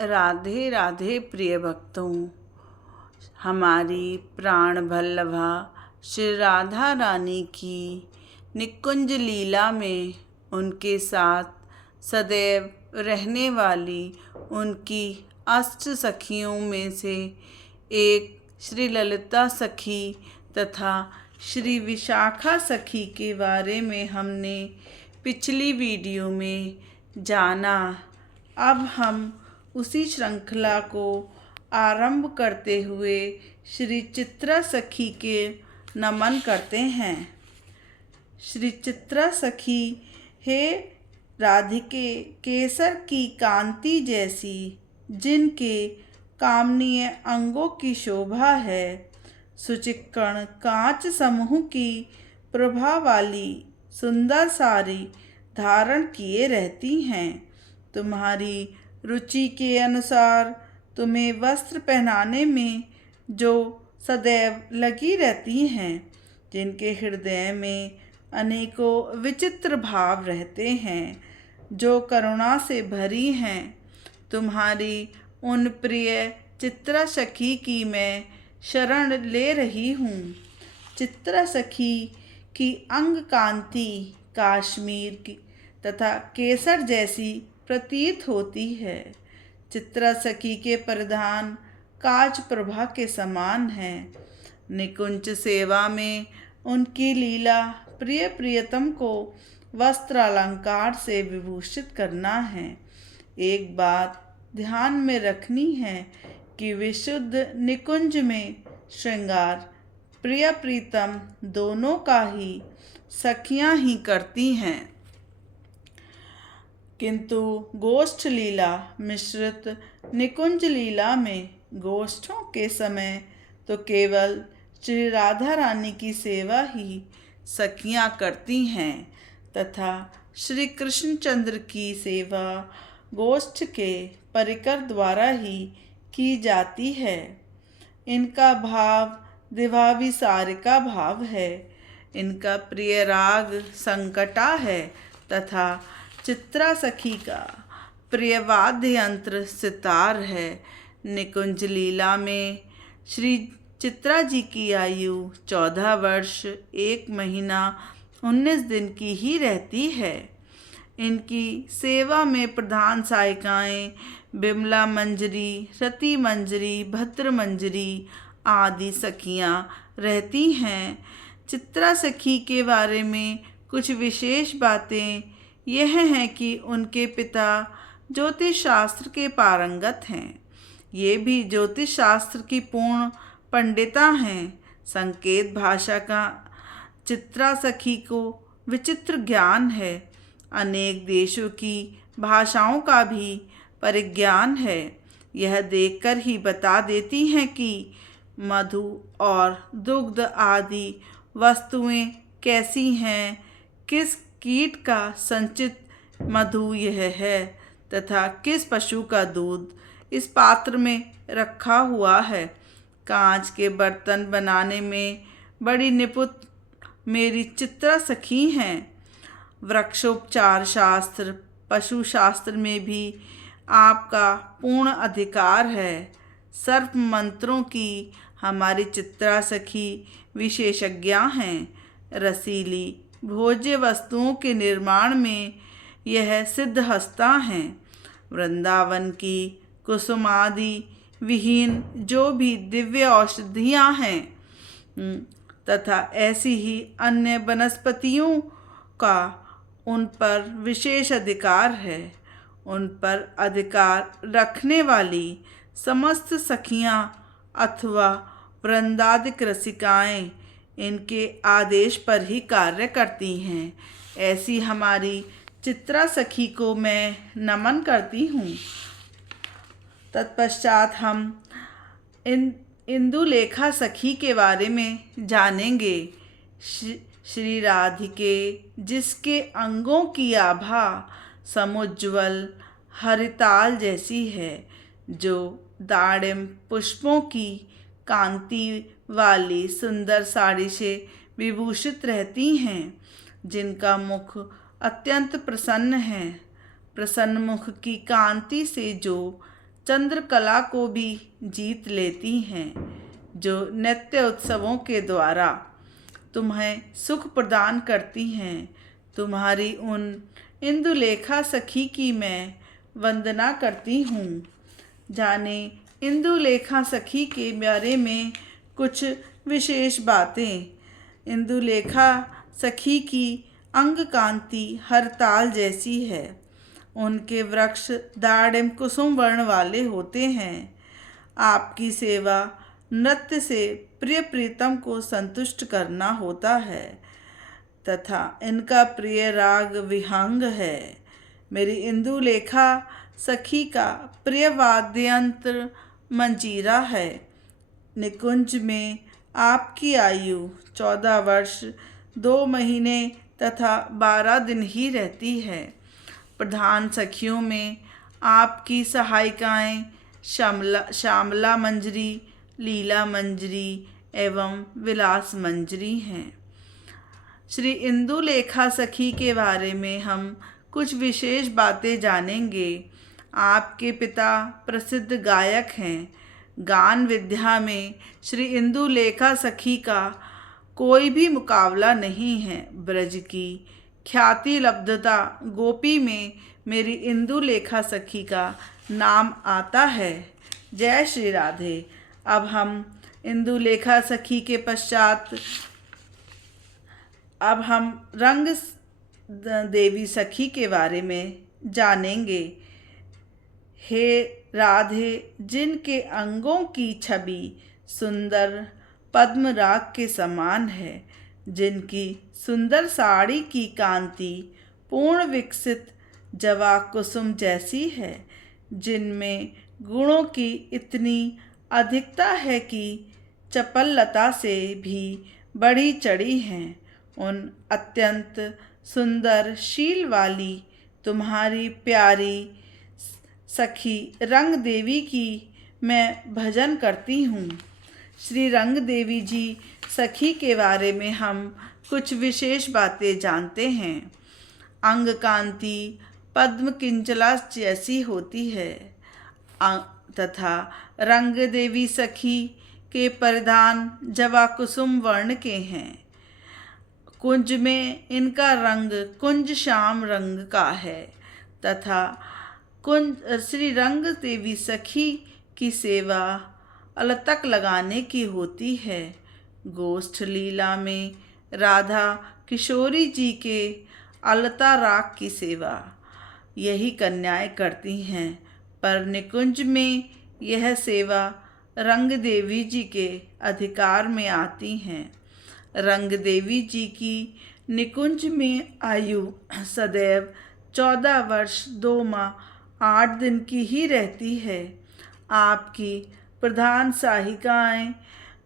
राधे राधे प्रिय भक्तों, हमारी प्राण वल्लभा श्री राधा रानी की निकुंज लीला में उनके साथ सदैव रहने वाली उनकी अष्ट सखियों में से एक श्री ललिता सखी तथा श्री विशाखा सखी के बारे में हमने पिछली वीडियो में जाना। अब हम उसी श्रृंखला को आरंभ करते हुए श्री चित्रा सखी के नमन करते हैं। श्री चित्रा सखी, हे राधिके केसर की कांति जैसी, जिनके कामनीय अंगों की शोभा है, सुचिक्कण कांच समूह की प्रभा वाली सुंदर साड़ी धारण किए रहती हैं। तुम्हारी रुचि के अनुसार तुम्हें वस्त्र पहनाने में जो सदैव लगी रहती हैं, जिनके हृदय में अनेकों विचित्र भाव रहते हैं, जो करुणा से भरी हैं, तुम्हारी उन प्रिय चित्रा सखी की मैं शरण ले रही हूँ। चित्रा सखी की अंग कांति काश्मीर की तथा केसर जैसी प्रतीत होती है। चित्रा सखी के परिधान काच प्रभा के समान है। निकुंज सेवा में उनकी लीला प्रिय प्रियतम को वस्त्र अलंकार से विभूषित करना है। एक बात ध्यान में रखनी है कि विशुद्ध निकुंज में श्रृंगार प्रिय प्रीतम दोनों का ही सखियां ही करती हैं, किंतु गोष्ठ लीला मिश्रित निकुंज लीला में गोष्ठों के समय तो केवल श्री राधा रानी की सेवा ही सखियां करती हैं तथा श्री कृष्णचंद्र की सेवा गोष्ठ के परिकर द्वारा ही की जाती है। इनका भाव दिवाभिसारिका भाव है। इनका प्रिय राग संकटा है तथा चित्रा सखी का प्रिय वाद्य यंत्र सितार है। निकुंज लीला में श्री चित्रा जी की आयु 14 वर्ष 1 महीना 19 दिन की ही रहती है। इनकी सेवा में प्रधान सहायिकाएं बिमला मंजरी, रति मंजरी, भद्र मंजरी आदि सखियां रहती हैं। चित्रा सखी के बारे में कुछ विशेष बातें यह हैं कि उनके पिता ज्योतिष शास्त्र के पारंगत हैं। ये भी ज्योतिष शास्त्र की पूर्ण पंडिता हैं। संकेत भाषा का चित्रा सखी को विचित्र ज्ञान है। अनेक देशों की भाषाओं का भी परिज्ञान है। यह देखकर ही बता देती हैं कि मधु और दुग्ध आदि वस्तुएं कैसी हैं, किस कीट का संचित मधु यह है तथा किस पशु का दूध इस पात्र में रखा हुआ है। कांच के बर्तन बनाने में बड़ी निपुण मेरी चित्रा सखी हैं। वृक्षोपचार शास्त्र, पशु शास्त्र में भी आपका पूर्ण अधिकार है। सर्प मंत्रों की हमारी चित्रा सखी विशेषज्ञा हैं। रसीली भोज्य वस्तुओं के निर्माण में यह सिद्धहस्ता हैं। वृंदावन की कुसुमादि विहीन जो भी दिव्य औषधियाँ हैं तथा ऐसी ही अन्य वनस्पतियों का उन पर विशेष अधिकार है। उन पर अधिकार रखने वाली समस्त सखियां अथवा वृंदादिक रसिकाएं इनके आदेश पर ही कार्य करती हैं। ऐसी हमारी चित्रा सखी को मैं नमन करती हूँ। तत्पश्चात हम इंदुलेखा सखी के बारे में जानेंगे। श्री राधिके, जिसके अंगों की आभा समुज्ज्वल हरिताल जैसी है, जो दाड़िम पुष्पों की कांति वाली सुंदर साड़ी से विभूषित रहती हैं, जिनका मुख अत्यंत प्रसन्न है। प्रसन्न मुख की कांति से जो चंद्रकला को भी जीत लेती हैं, जो नित्य उत्सवों के द्वारा तुम्हें सुख प्रदान करती हैं। तुम्हारी उन इंदुलेखा सखी की मैं वंदना करती हूँ। जाने इंदुलेखा सखी के बारे में कुछ विशेष बातें। इंदुलेखा सखी की अंग कांति हर ताल जैसी है। उनके वृक्ष दाड़िम कुसुम वर्ण वाले होते हैं। आपकी सेवा नृत्य से प्रिय प्रीतम को संतुष्ट करना होता है तथा इनका प्रिय राग विहंग है। मेरी इंदुलेखा सखी का प्रिय वाद्ययंत्र मंजीरा है। निकुंज में आपकी आयु 14 वर्ष 2 महीने तथा 12 दिन ही रहती है। प्रधान सखियों में आपकी सहायिकाएं श्यामला मंजरी, लीला मंजरी एवं विलास मंजरी हैं। श्री इंदुलेखा सखी के बारे में हम कुछ विशेष बातें जानेंगे। आपके पिता प्रसिद्ध गायक हैं। गान विद्या में श्री इंदुलेखा सखी का कोई भी मुकाबला नहीं है। ब्रज की ख्याति लब्धता गोपी में मेरी इंदुलेखा सखी का नाम आता है। जय श्री राधे। अब हम इंदुलेखा सखी के पश्चात अब हम रंग देवी सखी के बारे में जानेंगे। हे राधे, जिनके अंगों की छवि सुंदर पद्मराग के समान है, जिनकी सुंदर साड़ी की कांति पूर्ण विकसित जवा कुसुम जैसी है, जिनमें गुणों की इतनी अधिकता है कि चपलता से भी बढ़ी चढ़ी हैं, उन अत्यंत सुंदर शील वाली तुम्हारी प्यारी सखी रंग देवी की मैं भजन करती हूँ। श्री रंग देवी जी सखी के बारे में हम कुछ विशेष बातें जानते हैं। अंग कांति पद्म किंचला जैसी होती है तथा रंग देवी सखी के परिधान जवा कुसुम वर्ण के हैं। कुंज में इनका रंग कुंज श्याम रंग का है तथा श्री रंग देवी सखी की सेवा अलतक लगाने की होती है। गोष्ठ लीला में राधा किशोरी जी के अलता राग की सेवा यही कन्याएं करती हैं, पर निकुंज में यह सेवा रंग देवी जी के अधिकार में आती हैं। रंग देवी जी की निकुंज में आयु सदैव 14 वर्ष 2 माह 8 दिन की ही रहती है। आपकी प्रधान सहायिकाएं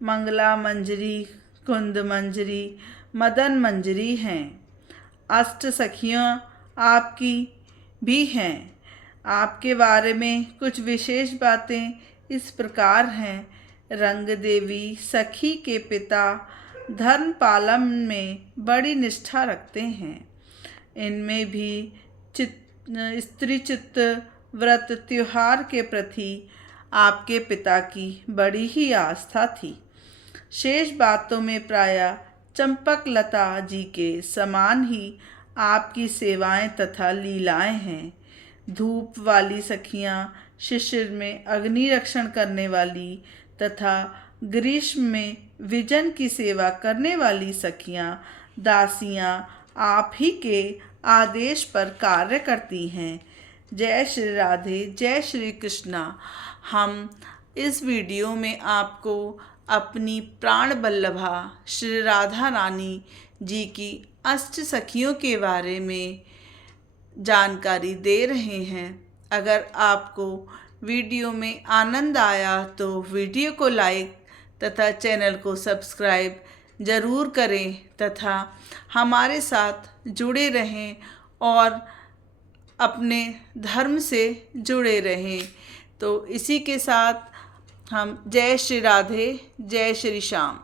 मंगला मंजरी, कुंद मंजरी, मदन मंजरी हैं। अष्ट सखियां आपकी भी हैं। आपके बारे में कुछ विशेष बातें इस प्रकार हैं। रंग देवी सखी के पिता धर्म पालन में बड़ी निष्ठा रखते हैं। इनमें भी स्त्री चित्त व्रत त्योहार के प्रति आपके पिता की बड़ी ही आस्था थी। शेष बातों में प्रायः चंपक लता जी के समान ही आपकी सेवाएं तथा लीलाएं हैं। धूप वाली सखियां शिशिर में अग्नि रक्षण करने वाली तथा ग्रीष्म में विजन की सेवा करने वाली सखियां दासियां आप ही के आदेश पर कार्य करती हैं। जय श्री राधे, जय श्री कृष्णा। हम इस वीडियो में आपको अपनी प्राण बल्लभा श्री राधा रानी जी की अष्ट सखियों के बारे में जानकारी दे रहे हैं। अगर आपको वीडियो में आनंद आया तो वीडियो को लाइक तथा चैनल को सब्सक्राइब ज़रूर करें तथा हमारे साथ जुड़े रहें और अपने धर्म से जुड़े रहें। तो इसी के साथ हम जय श्री राधे, जय श्री श्याम।